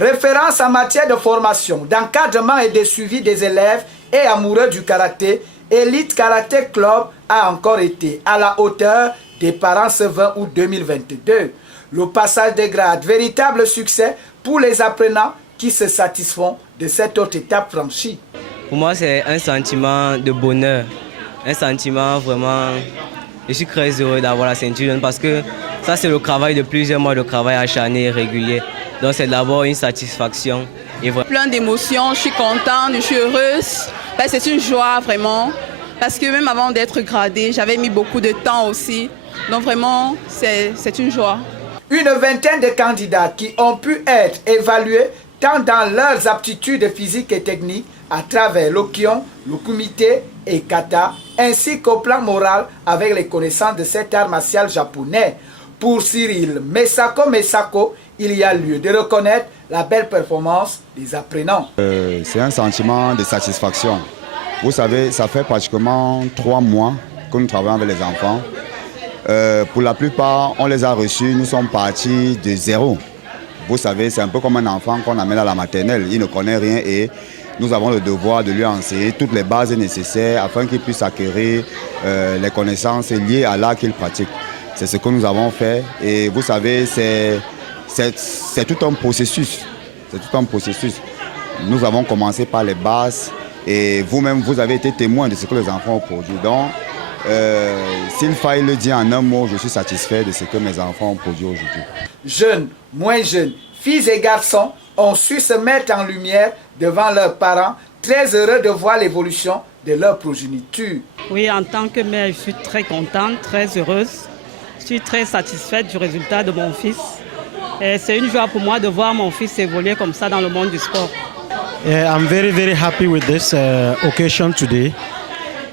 Référence en matière de formation, d'encadrement et de suivi des élèves et amoureux du karaté, Elite Karaté Club a encore été à la hauteur des parents ce 20 août 2022. Le passage des grades, véritable succès pour les apprenants qui se satisfont de cette autre étape franchie. Pour moi, c'est un sentiment de bonheur, un sentiment vraiment... Je suis très heureux d'avoir la ceinture jaune parce que ça, c'est le travail de plusieurs mois de travail acharné et régulier. Donc, c'est d'abord une satisfaction. Plein d'émotions, je suis contente, je suis heureuse. C'est une joie vraiment. Parce que même avant d'être gradée, j'avais mis beaucoup de temps aussi. Donc vraiment, c'est une joie. Une vingtaine de candidats qui ont pu être évalués tant dans leurs aptitudes physiques et techniques à travers le Kion, le Kumite et Kata, ainsi qu'au plan moral avec les connaissances de cet art martial japonais. Pour Cyril Mesako, il y a lieu de reconnaître la belle performance des apprenants. C'est un sentiment de satisfaction. Vous savez, ça fait pratiquement 3 mois que nous travaillons avec les enfants. Pour la plupart, on les a reçus, nous sommes partis de zéro. Vous savez, c'est un peu comme un enfant qu'on amène à la maternelle. Il ne connaît rien et nous avons le devoir de lui enseigner toutes les bases nécessaires afin qu'il puisse acquérir les connaissances liées à l'art qu'il pratique. C'est ce que nous avons fait et vous savez, c'est tout un processus. C'est tout un processus. Nous avons commencé par les bases et vous-même, vous avez été témoin de ce que les enfants ont produit. Donc, s'il faille le dire en un mot, je suis satisfait de ce que mes enfants ont produit aujourd'hui. Jeunes, moins jeunes, filles et garçons ont su se mettre en lumière devant leurs parents, très heureux de voir l'évolution de leur progéniture. Oui, en tant que mère, je suis très contente, très heureuse. Je suis très satisfaite du résultat de mon fils. C'est une joie pour moi de voir mon fils évoluer comme ça dans le monde du sport. I'm very, very happy with this occasion today.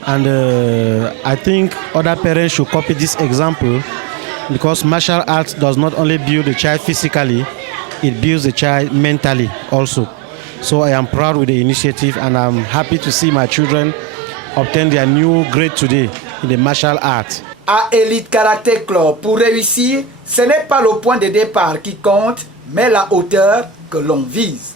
And I think other parents should copy this example because martial arts does not only build the child physically, it builds the child mentally also. So I am proud with the initiative and I'm happy to see my children obtain their new grade today in the martial arts. À Elite Karaté Club, pour réussir, ce n'est pas le point de départ qui compte, mais la hauteur que l'on vise.